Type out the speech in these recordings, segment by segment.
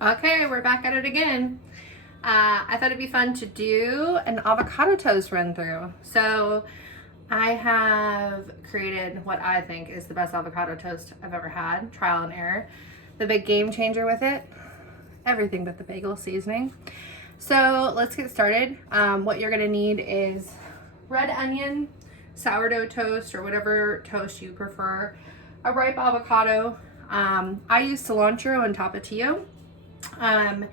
Okay, we're back at it again. I thought it'd be fun to do an avocado toast run through. So I have created what I think is the best avocado toast I've ever had, trial and error. The big game changer with it, everything but the bagel seasoning. So let's get started. What you're gonna need is red onion, sourdough toast, or whatever toast you prefer, a ripe avocado. I use cilantro and Tapatio. And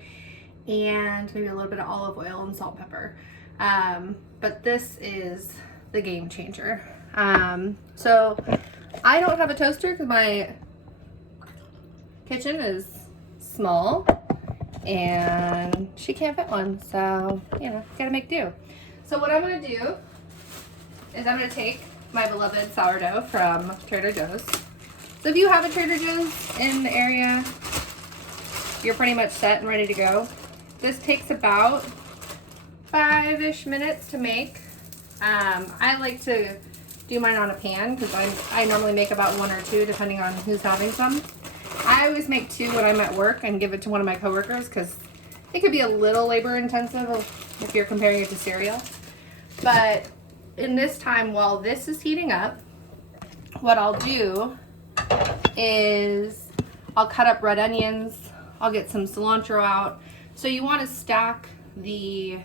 maybe a little bit of olive oil and salt, pepper. But this is the game changer. So I don't have a toaster because my kitchen is small and she can't fit one. So, you know, gotta make do. So what I'm gonna do is I'm gonna take my beloved sourdough from Trader Joe's. So if you have a Trader Joe's in the area, you're pretty much set and ready to go. This takes about 5-ish minutes to make. I like to do mine on a pan because I normally make about 1 or 2 depending on who's having some. I always make 2 when I'm at work and give it to one of my coworkers because it could be a little labor intensive if you're comparing it to cereal. But in this time while this is heating up, what I'll do is I'll cut up red onions. I'll get some cilantro out. So you want to stack the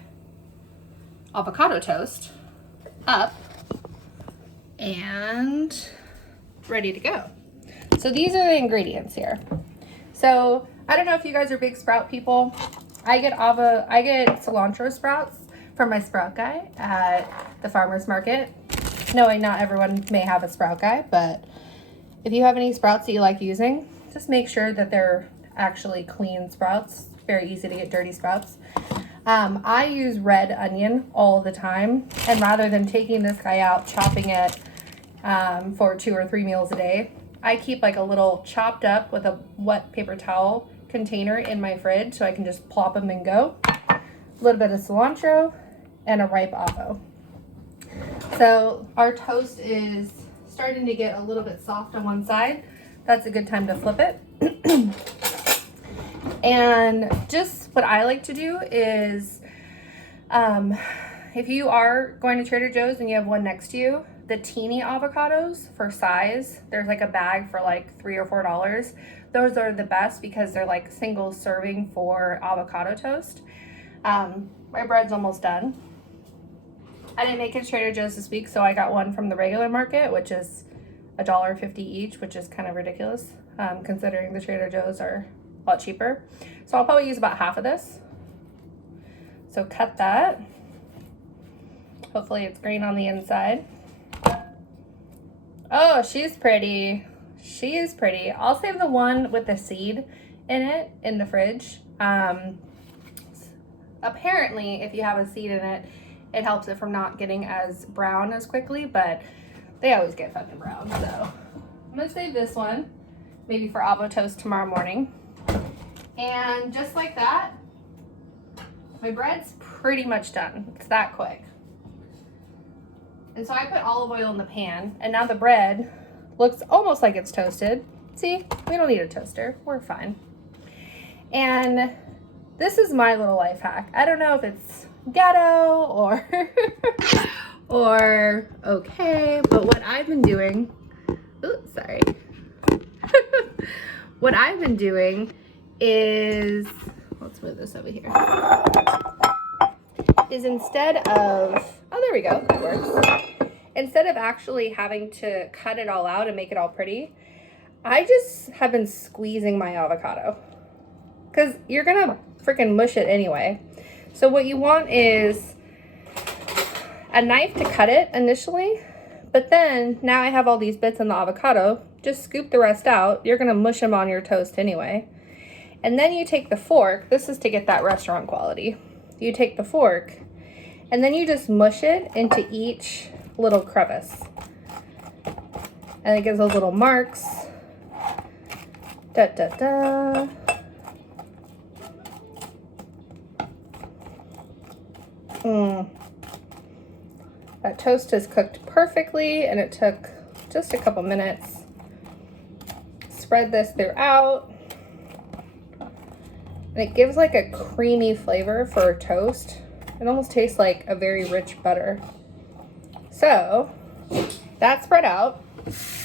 avocado toast up and ready to go. So these are the ingredients here. So I don't know if you guys are big sprout people. I get cilantro sprouts from my sprout guy at the farmer's market. Knowing not everyone may have a sprout guy, but if you have any sprouts that you like using, just make sure that they're actually clean sprouts. Very easy to get dirty sprouts. I use red onion all the time, and rather than taking this guy out, chopping it for 2 or 3 meals a day, I keep like a little chopped up with a wet paper towel container in my fridge so I can just plop them and go. A little bit of cilantro and a ripe avo. So our toast is starting to get a little bit soft on one side. That's a good time to flip it. And just what I like to do is, if you are going to Trader Joe's and you have one next to you, the teeny avocados for size, there's like a bag for like $3 or $4. Those are the best because they're like single serving for avocado toast. My bread's almost done. I didn't make it to Trader Joe's this week, so I got one from the regular market, which is $1.50 each, which is kind of ridiculous, considering the Trader Joe's are a lot cheaper. So I'll probably use about half of this. So cut that. Hopefully it's green on the inside. Oh, she's pretty. She is pretty. I'll save the one with the seed in it in the fridge. Apparently, if you have a seed in it, it helps it from not getting as brown as quickly, but they always get fucking brown. So I'm gonna save this one, maybe for avo toast tomorrow morning. And just like that, my bread's pretty much done. It's that quick. And so I put olive oil in the pan, and now the bread looks almost like it's toasted. See, we don't need a toaster. We're fine. And this is my little life hack. I don't know if it's ghetto or okay, but what I've been doing, what I've been doing is, let's move this over here, is instead of, oh, there we go, that works. Instead of actually having to cut it all out and make it all pretty, I just have been squeezing my avocado because you're gonna freaking mush it anyway. So what you want is a knife to cut it initially, but then now I have all these bits in the avocado, just scoop the rest out. You're gonna mush them on your toast anyway. And then you take the fork, this is to get that restaurant quality. You take the fork and then you just mush it into each little crevice. And it gives those little marks. Da da da. That toast is cooked perfectly and it took just a couple minutes. Spread this throughout. And it gives like a creamy flavor for toast. It almost tastes like a very rich butter. So that's spread out.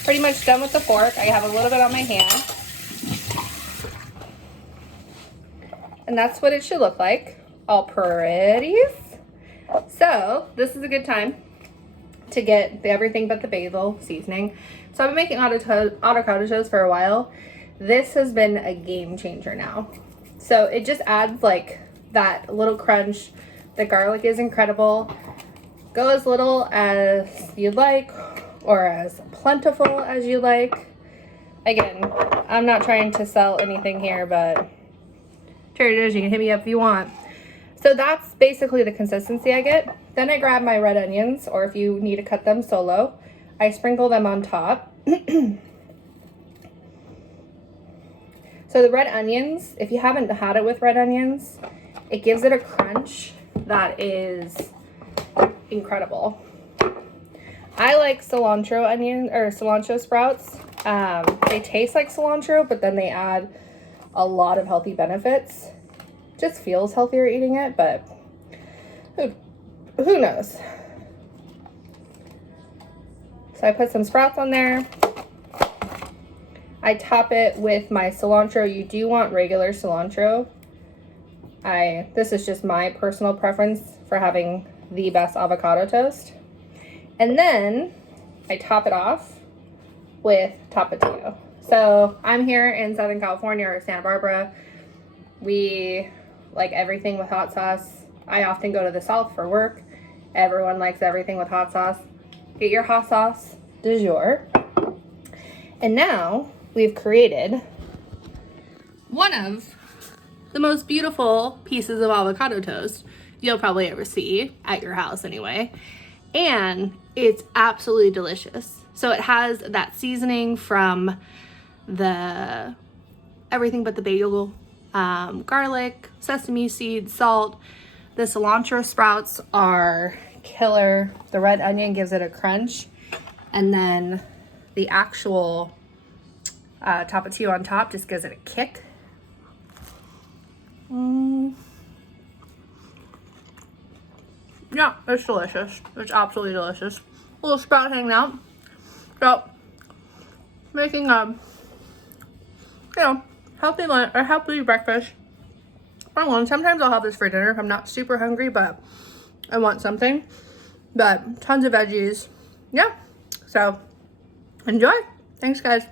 Pretty much done with the fork. I have a little bit on my hand. And that's what it should look like. All pretty. So this is a good time to get everything but the basil seasoning. So I've been making avocado toast for a while. This has been a game changer now. So it just adds like that little crunch. The garlic is incredible. Go as little as you'd like or as plentiful as you like. Again, I'm not trying to sell anything here, but Trader Joe's, you can hit me up if you want. So that's basically the consistency I get. Then I grab my red onions, or if you need to cut them solo, I sprinkle them on top. So the red onions, if you haven't had it with red onions, it gives it a crunch that is incredible. I like cilantro onion or cilantro sprouts. They taste like cilantro, but then they add a lot of healthy benefits. Just feels healthier eating it, but who knows? So I put some sprouts on there. I top it with my cilantro. You do want regular cilantro. This is just my personal preference for having the best avocado toast. And then I top it off with Tapatio. So I'm here in Southern California or Santa Barbara. We like everything with hot sauce. I often go to the South for work. Everyone likes everything with hot sauce. Get your hot sauce du jour. And now we've created one of the most beautiful pieces of avocado toast you'll probably ever see at your house anyway. And it's absolutely delicious. So it has that seasoning from the everything but the bagel, garlic, sesame seeds, salt. The cilantro sprouts are killer. The red onion gives it a crunch. And then the actual Tapatio on top just gives it a kick. Yeah, it's delicious. It's absolutely delicious. A little sprout hanging out. So, making healthy lunch or healthy breakfast. For lunch. Sometimes I'll have this for dinner if I'm not super hungry, but I want something. But tons of veggies. Yeah. So, enjoy. Thanks, guys.